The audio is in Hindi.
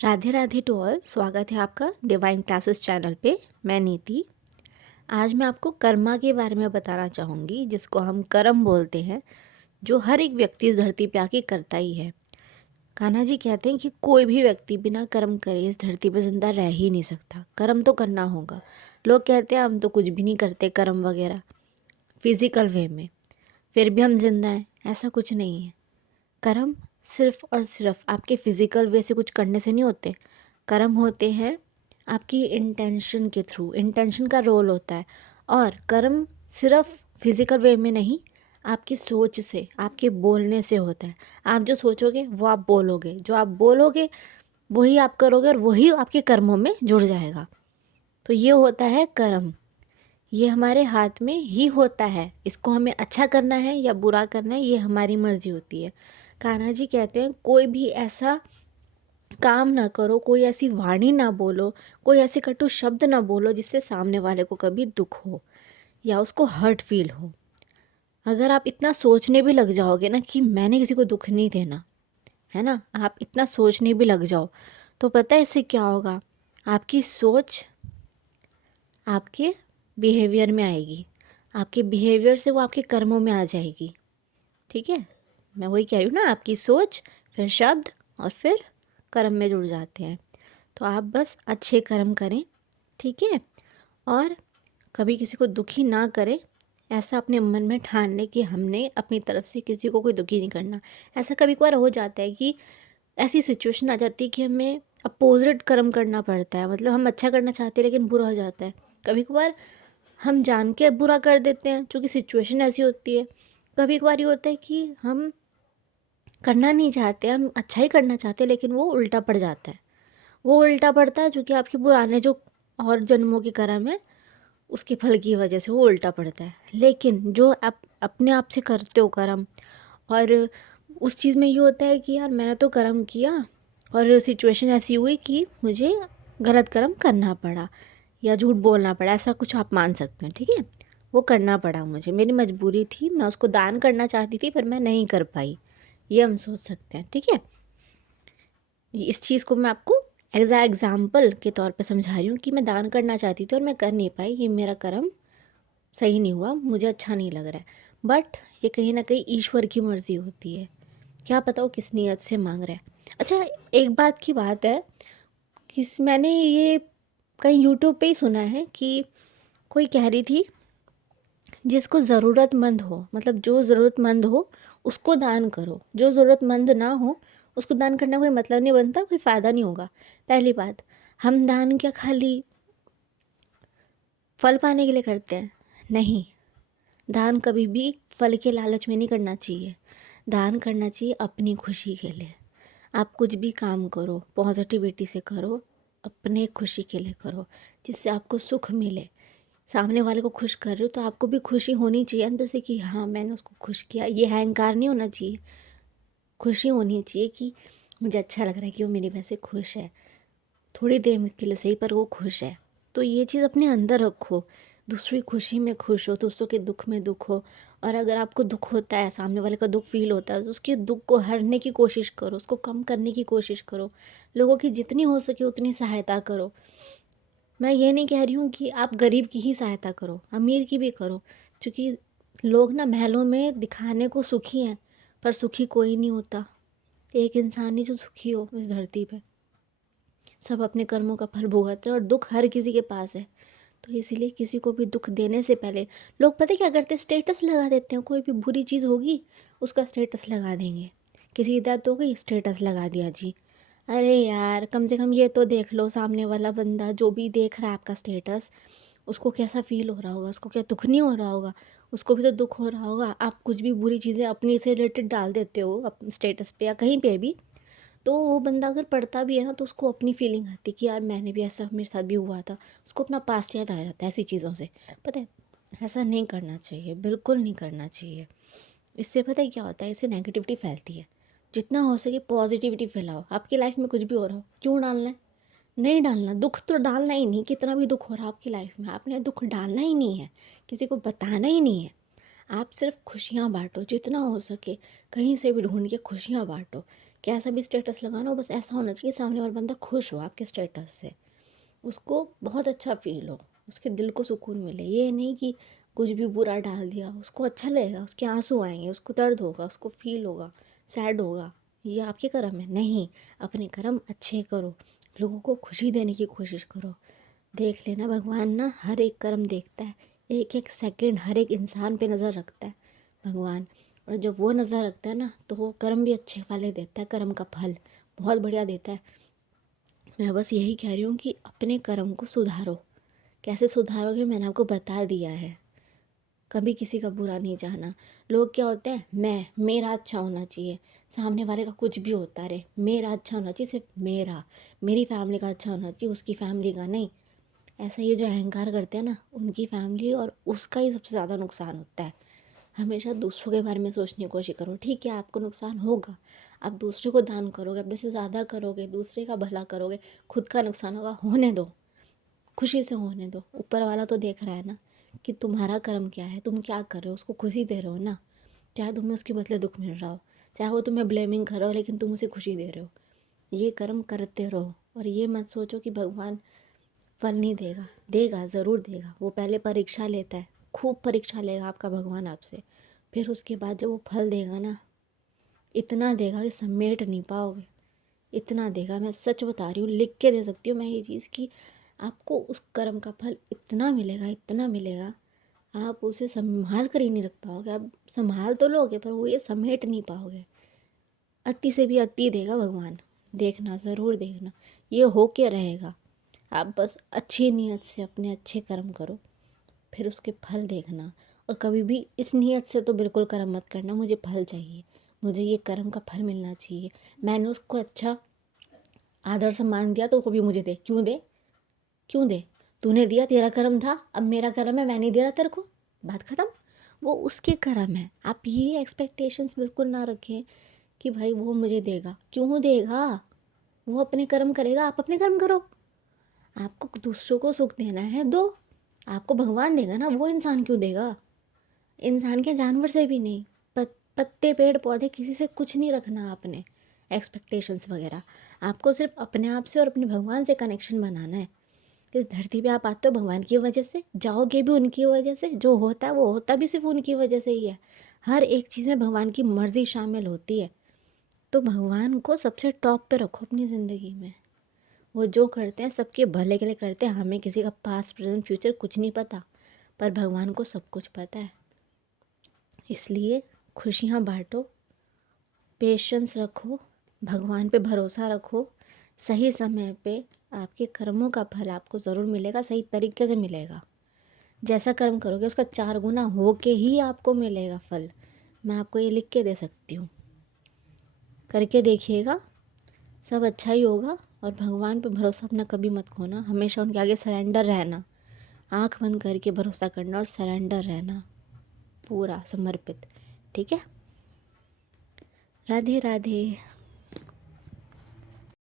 Radhe Radhe to all. स्वागत है आपका डिवाइन क्लासेस चैनल पे। मैं नीति। आज मैं आपको कर्मा के बारे में बताना चाहूँगी, जिसको हम कर्म बोलते हैं, जो हर एक व्यक्ति इस धरती पे आके करता ही है। कान्हा जी कहते हैं कि कोई भी व्यक्ति बिना कर्म करे इस धरती पे जिंदा रह ही नहीं सकता। कर्म तो करना होगा। लोग कहते हैं हम तो कुछ भी नहीं करते कर्म वगैरह फिजिकल वे में, फिर भी हम जिंदा हैं। ऐसा कुछ नहीं है। कर्म सिर्फ और सिर्फ आपके फिजिकल वे से कुछ करने से नहीं होते। कर्म होते हैं आपकी इंटेंशन के थ्रू। इंटेंशन का रोल होता है। और कर्म सिर्फ फिजिकल वे में नहीं, आपकी सोच से, आपके बोलने से होता है। आप जो सोचोगे वो आप बोलोगे, जो आप बोलोगे वही आप करोगे, और वही आपके कर्मों में जुड़ जाएगा। तो ये होता है कर्म। ये हमारे हाथ में ही होता है। इसको हमें अच्छा करना है या बुरा करना है, ये हमारी मर्जी होती है। कान्हा जी कहते हैं कोई भी ऐसा काम ना करो, कोई ऐसी वाणी ना बोलो, कोई ऐसे कटु शब्द ना बोलो जिससे सामने वाले को कभी दुख हो या उसको हर्ट फील हो। अगर आप इतना सोचने भी लग जाओगे ना कि मैंने किसी को दुख नहीं देना, है ना, आप इतना सोचने भी लग जाओ, तो पता है इससे क्या होगा? आपकी सोच आपके बिहेवियर में आएगी, आपके बिहेवियर से वो आपके कर्मों में आ जाएगी। ठीक है, मैं वही कह रही हूँ ना, आपकी सोच फिर शब्द और फिर कर्म में जुड़ जाते हैं। तो आप बस अच्छे कर्म करें, ठीक है, और कभी किसी को दुखी ना करें। ऐसा अपने मन में ठान लें कि हमने अपनी तरफ से किसी को कोई दुखी नहीं करना। ऐसा कभी कभार हो जाता है कि ऐसी सिचुएशन आ जाती है कि हमें अपोजिट कर्म करना पड़ता है। मतलब हम अच्छा करना चाहते हैं लेकिन बुरा हो जाता है। कभी कभार हम जान के बुरा कर देते हैं क्योंकि सिचुएशन ऐसी होती है। कभी कभार ये होता है कि हम करना नहीं चाहते, हम अच्छा ही करना चाहते हैं, लेकिन वो उल्टा पड़ जाता है। वो उल्टा पड़ता है क्योंकि आपके पुराने जो और जन्मों के कर्म है, उसके फल की वजह से वो उल्टा पड़ता है। लेकिन जो आप अपने आप से करते हो कर्म, और उस चीज़ में ये होता है कि यार मैंने तो कर्म किया और सिचुएशन ऐसी हुई कि मुझे गलत कर्म करना पड़ा या झूठ बोलना पड़ा, ऐसा कुछ आप मान सकते हैं। ठीक है, वो करना पड़ा मुझे, मेरी मजबूरी थी, मैं उसको दान करना चाहती थी पर मैं नहीं कर पाई, ये हम सोच सकते हैं। ठीक है, इस चीज़ को मैं आपको एज आ एग्ज़ाम्पल के तौर पे समझा रही हूँ कि मैं दान करना चाहती थी और मैं कर नहीं पाई। ये मेरा कर्म सही नहीं हुआ, मुझे अच्छा नहीं लग रहा है। बट ये कहीं ना कहीं ईश्वर की मर्ज़ी होती है। क्या पता वो किस नीयत से मांग रहा है। अच्छा, एक बात की बात है कि मैंने ये कहीं यूट्यूब पे ही सुना है कि कोई कह रही थी जिसको ज़रूरतमंद हो, मतलब जो ज़रूरतमंद हो उसको दान करो, जो ज़रूरतमंद ना हो उसको दान करने का कोई मतलब नहीं बनता, कोई फ़ायदा नहीं होगा। पहली बात, हम दान क्या खाली फल पाने के लिए करते हैं? नहीं, दान कभी भी फल के लालच में नहीं करना चाहिए। दान करना चाहिए अपनी खुशी के लिए। आप कुछ भी काम करो पॉजिटिविटी से करो, अपने खुशी के लिए करो, जिससे आपको सुख मिले। सामने वाले को खुश कर रहे हो तो आपको भी खुशी होनी चाहिए अंदर से कि हाँ मैंने उसको खुश किया। ये अहंकार नहीं होना चाहिए। खुशी होनी चाहिए कि मुझे अच्छा लग रहा है कि वो मेरी वजह से खुश है, थोड़ी देर के लिए सही पर वो खुश है। तो ये चीज़ अपने अंदर रखो, दूसरी खुशी में खुश हो, दूसरों के दुख में दुख हो। और अगर आपको दुख होता है, सामने वाले का दुख फील होता है, तो उसके दुख को हरने की कोशिश करो, उसको कम करने की कोशिश करो। लोगों की जितनी हो सके उतनी सहायता करो। मैं ये नहीं कह रही हूँ कि आप गरीब की ही सहायता करो, अमीर की भी करो। क्योंकि लोग ना महलों में दिखाने को सुखी हैं, पर सुखी कोई नहीं होता। एक इंसान ही जो सुखी हो इस धरती पे। सब अपने कर्मों का फल भुगत रहे हैं और दुख हर किसी के पास है। तो इसीलिए किसी को भी दुख देने से पहले लोग पता है क्या करते हैं? स्टेटस लगा देते हैं। कोई भी बुरी चीज़ होगी उसका स्टेटस लगा देंगे। किसी की डेथ हो गई, स्टेटस लगा दिया जी। अरे यार, कम से कम ये तो देख लो, सामने वाला बंदा जो भी देख रहा है आपका स्टेटस, उसको कैसा फील हो रहा होगा, उसको क्या दुख नहीं हो रहा होगा? उसको भी तो दुख हो रहा होगा। आप कुछ भी बुरी चीज़ें अपनी से रिलेटेड डाल देते हो अपने स्टेटस पे या कहीं पे भी, तो वो बंदा अगर पढ़ता भी है ना, तो उसको अपनी फीलिंग आती है कि यार मैंने भी ऐसा, मेरे साथ भी हुआ था। उसको अपना पास्ट याद आ जाता है ऐसी चीज़ों से। पता है, ऐसा नहीं करना चाहिए, बिल्कुल नहीं करना चाहिए। इससे पता है क्या होता है? इससे नेगेटिविटी फैलती है। जितना हो सके पॉजिटिविटी फैलाओ। आपकी लाइफ में कुछ भी हो रहा हो, क्यों डालना है? नहीं डालना। दुख तो डालना ही नहीं। कितना भी दुख हो रहा है आपकी लाइफ में, आपने दुख डालना ही नहीं है, किसी को बताना ही नहीं है। आप सिर्फ खुशियाँ बांटो जितना हो सके, कहीं से भी ढूंढ के खुशियाँ बांटो। कैसा भी स्टेटस लगाना हो, बस ऐसा होना चाहिए सामने वाला बंदा खुश हो आपके स्टेटस से, उसको बहुत अच्छा फील हो, उसके दिल को सुकून मिले। ये नहीं कि कुछ भी बुरा डाल दिया, उसको अच्छा लगेगा, उसके आंसू आएंगे, उसको दर्द होगा, उसको फील होगा, सैड होगा, ये आपके कर्म है। नहीं, अपने कर्म अच्छे करो, लोगों को खुशी देने की कोशिश करो। देख लेना भगवान ना हर एक कर्म देखता है, एक एक सेकंड हर एक इंसान पे नज़र रखता है भगवान। और जब वो नज़र रखता है ना तो वो कर्म भी अच्छे वाले देता है, कर्म का फल बहुत बढ़िया देता है। मैं बस यही कह रही हूँ कि अपने कर्म को सुधारो। कैसे सुधारोगे मैंने आपको बता दिया है। कभी किसी का बुरा नहीं चाहना। लोग क्या होते हैं, मेरा अच्छा होना चाहिए, सामने वाले का कुछ भी होता रहे, मेरा अच्छा होना चाहिए, सिर्फ मेरी फैमिली का अच्छा होना चाहिए, उसकी फैमिली का नहीं। ऐसा ये जो अहंकार करते हैं ना, उनकी फैमिली और उसका ही सबसे ज़्यादा नुकसान होता है। हमेशा दूसरों के बारे में सोचने की कोशिश करो। ठीक है, आपको नुकसान होगा, आप दूसरे को दान करोगे, अपने से ज़्यादा करोगे, दूसरे का भला करोगे, खुद का नुकसान होगा, होने दो, खुशी से होने दो। ऊपर वाला तो देख रहा है ना कि तुम्हारा कर्म क्या है, तुम क्या कर रहे हो, उसको खुशी दे रहे हो ना। चाहे तुम्हें उसके बदले दुख मिल रहा हो, चाहे वो तुम्हें ब्लेमिंग कर रहा हो, लेकिन तुम उसे खुशी दे रहे हो। ये कर्म करते रहो और ये मत सोचो कि भगवान फल नहीं देगा। देगा, ज़रूर देगा। वो पहले परीक्षा लेता है, खूब परीक्षा लेगा आपका भगवान आपसे, फिर उसके बाद जब वो फल देगा ना, इतना देगा कि समेट नहीं पाओगे। इतना देगा, मैं सच बता रही हूँ, लिख के दे सकती हूँ मैं ये चीज़ कि आपको उस कर्म का फल इतना मिलेगा, इतना मिलेगा, आप उसे संभाल कर ही नहीं रख पाओगे। आप संभाल तो लोगे पर वो ये समेट नहीं पाओगे। अति से भी अति देगा भगवान, देखना, ज़रूर देखना, ये हो के रहेगा। आप बस अच्छी नीयत से अपने अच्छे कर्म करो, फिर उसके फल देखना। और कभी भी इस नीयत से तो बिल्कुल कर्म मत करना, मुझे फल चाहिए, मुझे ये कर्म का फल मिलना चाहिए, मैंने उसको अच्छा आदर सम्मान दिया तो वो भी मुझे दे। क्यों दे, क्यों दे? तूने दिया, तेरा कर्म था, अब मेरा कर्म है, मैं नहीं दे रहा तेरे को, बात ख़त्म। वो उसके कर्म है। आप ये एक्सपेक्टेशंस बिल्कुल ना रखें कि भाई वो मुझे देगा। क्यों देगा? वो अपने कर्म करेगा, आप अपने कर्म करो। आपको दूसरों को सुख देना है, दो। आपको भगवान देगा ना, वो इंसान क्यों देगा? इंसान के, जानवर से भी नहीं। पत्ते पेड़ पौधे किसी से कुछ नहीं रखना आपने एक्सपेक्टेशंस वगैरह। आपको सिर्फ अपने आप से और अपने भगवान से कनेक्शन बनाना है। इस धरती पे आप आते हो भगवान की वजह से, जाओगे भी उनकी वजह से। जो होता है वो होता भी सिर्फ उनकी वजह से ही है। हर एक चीज़ में भगवान की मर्ज़ी शामिल होती है। तो भगवान को सबसे टॉप पे रखो अपनी ज़िंदगी में। वो जो करते हैं सबके भले के लिए करते हैं। हमें किसी का पास्ट प्रेजेंट फ्यूचर कुछ नहीं पता, पर भगवान को सब कुछ पता है। इसलिए खुशियाँ बांटो, पेशेंस रखो, भगवान पे भरोसा रखो। सही समय पे आपके कर्मों का फल आपको ज़रूर मिलेगा, सही तरीके से मिलेगा। जैसा कर्म करोगे उसका 4 गुना हो के ही आपको मिलेगा फल। मैं आपको ये लिख के दे सकती हूँ, करके देखिएगा, सब अच्छा ही होगा। और भगवान पे भरोसा अपना कभी मत खोना, हमेशा उनके आगे सरेंडर रहना। आँख बंद करके भरोसा करना और सरेंडर रहना, पूरा समर्पित। ठीक है? राधे राधे।